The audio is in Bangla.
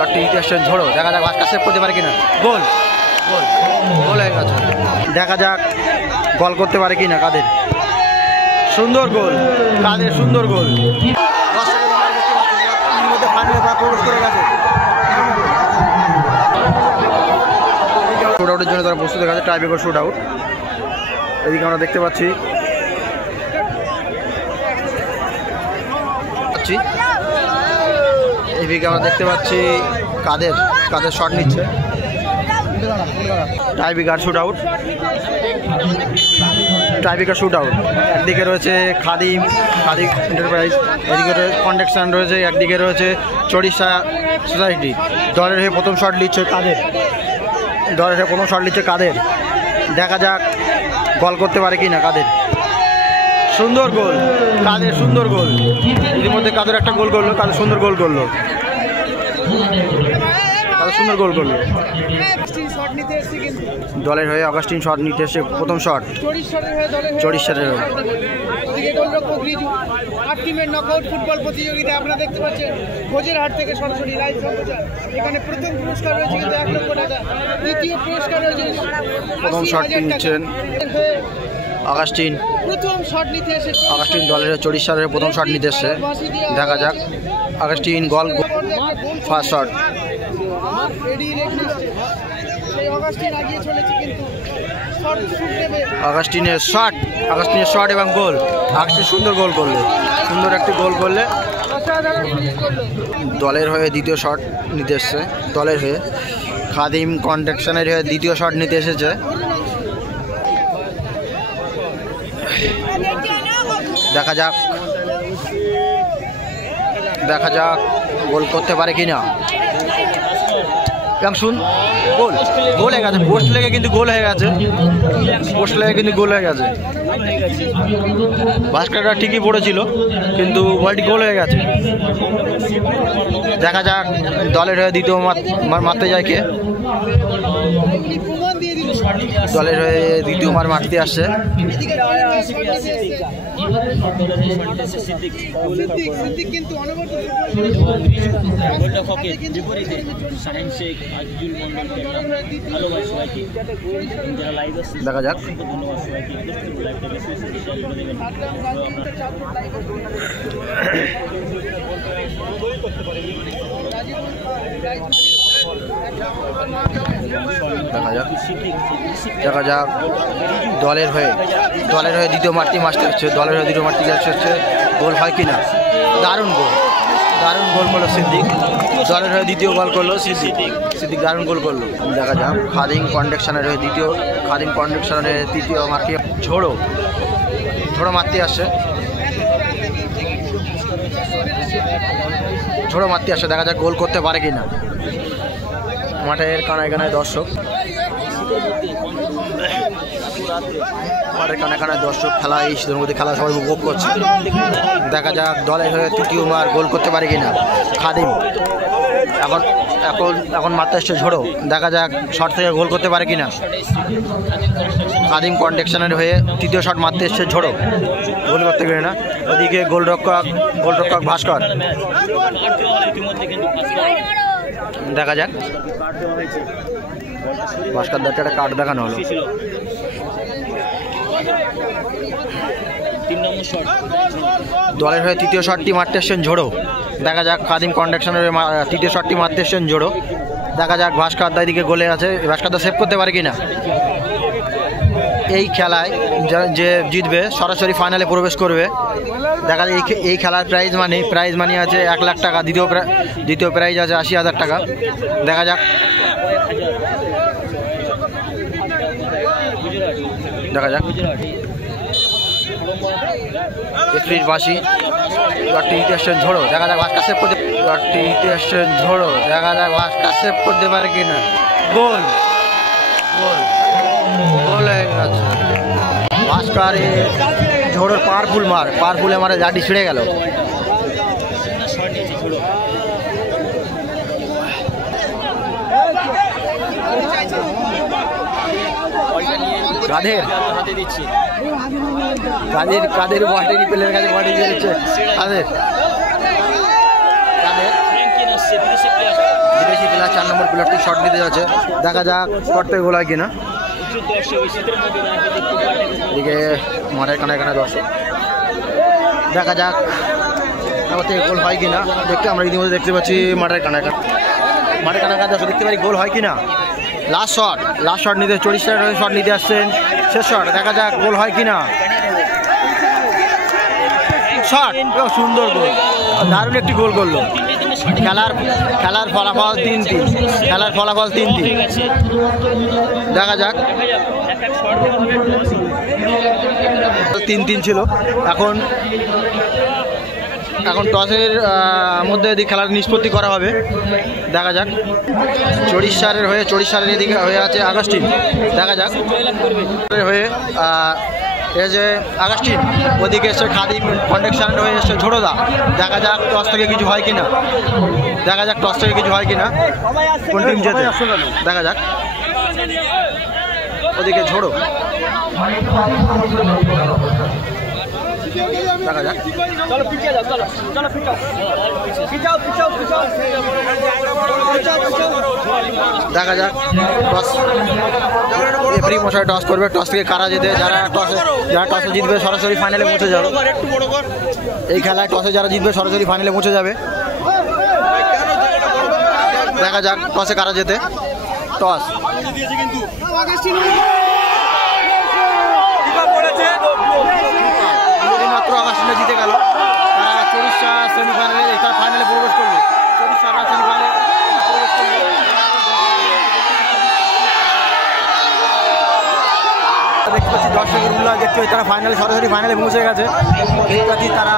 শটটি নিতে আসছেন ঝোড়ো, দেখা যাক ভাস্কর সেভ করতে পারে কিনা। গোল গোল গোল হয়ে গেছে, দেখা যাক গোল করতে পারে কিনা কাদের। সুন্দর গোল কাদের, সুন্দর গোল। শুট আউটের জন্য তারা প্রস্তুত হয়ে গেছে, টাইব্রেকার শুট আউট। এদিকে আমরা দেখতে পাচ্ছি এদিকে আমরা দেখতে পাচ্ছি কাদের শট নিচ্ছে। Tiebreaker shoot out, tiebreaker shoot out. একদিকে রয়েছে খাদিম এন্টারপ্রাইজ, এদিকে কন্ডাকশন রয়েছে, একদিকে রয়েছে চড়িষ্যা সোসাইটি। দলের হয়ে প্রথম শট নিচ্ছে কাদের, দলের হয়ে প্রথম শট নিচ্ছে কাদের, দেখা যাক গোল করতে পারে কিনা কাদের। সুন্দর গোল কাদের, সুন্দর গোল। ইতিমধ্যে কাদের একটা গোল করলো, কাদের সুন্দর গোল করলো, কাদের সুন্দর গোল করলো। দলের হয়ে অগাস্টিন শট নিতে এসে প্রথম শট চড়িষ্যারের হয়ে। ফুটবল প্রতিযোগিতা আপনারা দেখতে পাচ্ছেন ভোজেরহাট থেকে সরাসরি লাইভ সম্প্রচার। এখানে প্রথম পুরস্কার রয়েছে কিন্তু 1 লক্ষ টাকা, দ্বিতীয় পুরস্কার রয়েছে প্রথম শট নিচ্ছেন অগাস্টিন, প্রথম শট নিতে এসে অগাস্টিন দলের চড়িষ্যারের প্রথম শট নিতে এসছে, দেখা যাক অগাস্টিন গোল, ফার্স্ট শট। অগাস্টিনের শট এবং গোল, অগাস্টিন সুন্দর গোল করলো, সুন্দর একটি গোল করলে। দলের হয়ে দ্বিতীয় শট নিতে এসছে, দলের হয়ে খাদিম কন্ডাকশনের হয়ে দ্বিতীয় শট নিতে এসেছে, দেখা যাক গোল করতে পারে কিনা। গোল গোল হয়ে গেছে, পোস্ট লেগে কিন্তু গোল হয়ে গেছে, পোস্ট লেগে কিন্তু গোল হয়ে গেছে। ভাস্করটা ঠিকই পড়েছিল কিন্তু বলটি গোল হয়ে গেছে। দেখা যাক দলের হয়ে দ্বিতীয় মারতে যায় কে, দলের হয়ে দ্বিতীয় মারতে আসছে। দেখা যাক দেখা যাক দলের হয়ে দ্বিতীয় মারতে আসছে, দলের হয়ে দ্বিতীয় মারতে হচ্ছে, গোল হয় কিনা। দারুণ গোল করলো সিদ্দিক, দলের হয়ে দ্বিতীয় গোল করলো সিদ্দিক দারুণ গোল করলো। দেখা যাক খাদিম কন্ডাকশনের হয়ে তৃতীয় মারতে ঝোড়ো মারতে আসছে, দেখা যাক গোল করতে পারে কিনা। মাঠের কানায় দর্শক, খেলা এই শীতের মধ্যে খেলা সবাই উপভোগ করছে। দেখা যাক দলের হয়ে তৃতীয় মার গোল করতে পারে কিনা খাদিম। এখন মারতে এসছে ঝোড়ো, দেখা যাক শট থেকে গোল করতে পারে কিনা। খাদিম কন্ডাকশনের হয়ে তৃতীয় শট মারতে এসছে ঝোড়ো, গোল করতে পারে না। ওদিকে গোলরক্ষক ভাস্কর, দেখা যাক ভাস্কর দাঁড়িয়ে একটা কার্ড দেখানো হলো। দলের হয়ে তৃতীয় শটটি মারতে এসছেন ঝোড়ো, দেখা যাক খাদিম কন্ডাকশনের তৃতীয় শটটি মারতে এসছেন ঝোড়ো, দেখা যাক ভাস্কর দা এদিকে গোলে আছে, ভাস্কর দা সেভ করতে পারে কিনা। এই খেলায় যে জিতবে সরাসরি ফাইনালে প্রবেশ করবে। দেখা যায় এই খেলার প্রাইজ মানি আছে 1 লাখ টাকা, দ্বিতীয় প্রাইজ আছে 80,000 টাকা। দেখা যাক এপ্রিল বাসী ঝোড়ো, দেখা যাক ভাস্কর সেভ করতে পারে কিনা। গোল হয়ে গেছে ভাস্কর, ঝোড়োর পাওয়ারফুল মারে জাটি ছিঁড়ে গেল। কাদের বলটি প্লেয়ারের কাছে বলটি দিচ্ছে, বিদেশি নম্বর প্লেয়ারটি শট নিতে যাচ্ছে, দেখা যাক শট থেকে গোল হয় কিনা। এদিকে মাঠের কানে কানে দর্শক, দেখা যাক থেকে গোল হয় কিনা। দেখতে আমরা ইতিমধ্যে দেখতে পাচ্ছি মাঠের কানে কানে দর্শক, দেখতে পারি গোল হয় কিনা। লাস্ট শট নিতে 40 শট নিতে আসছেন, শেষ শট, দেখা যাক গোল হয় কিনা। শট, সুন্দর গোল, দারুণ একটি গোল করলো। খেলার ফলাফল 3-3, দেখা যাক 3-3 ছিল। এখন টসের মধ্যে এদিকে খেলার নিষ্পত্তি করা হবে, দেখা যাক। চড়িষ্যারের এদিকে হয়ে আছে আগাস্টিন, দেখা যাক হয়ে যে আগাস্টিন, ওদিকে এসে খাদিম কন্ডাকশন হয়ে এসে ঝোড়োদা, দেখা যাক টস থেকে কিছু হয় কিনা। কোন টিম জেতে, দেখা যাক। ওদিকে ঝোড়ো, দেখা যাক। দেখা যাক টস, রেফারি মশাই টস করবে, টস থেকে কারা যেতে, যারা টসে জিতবে সরাসরি ফাইনালে পৌঁছে যাবে। এই খেলায় টসে যারা জিতবে সরাসরি ফাইনালে পৌঁছে যাবে। দেখা যাক টসে কারা যেতে। টস মাত্র আগাস্টিনে জিতে গেল, তারা চড়িষ্যা সেমিফাইনালে, তার ফাইনালে প্রবেশ করলো। চড়িষ্যারা সেমিফাইনালে প্রবেশ করলো। দেখতে পাচ্ছি দর্শকের উল্লাস, দেখতে পাচ্ছি তারা সরাসরি ফাইনালে পৌঁছে গেছে। দেখতে পাচ্ছি তারা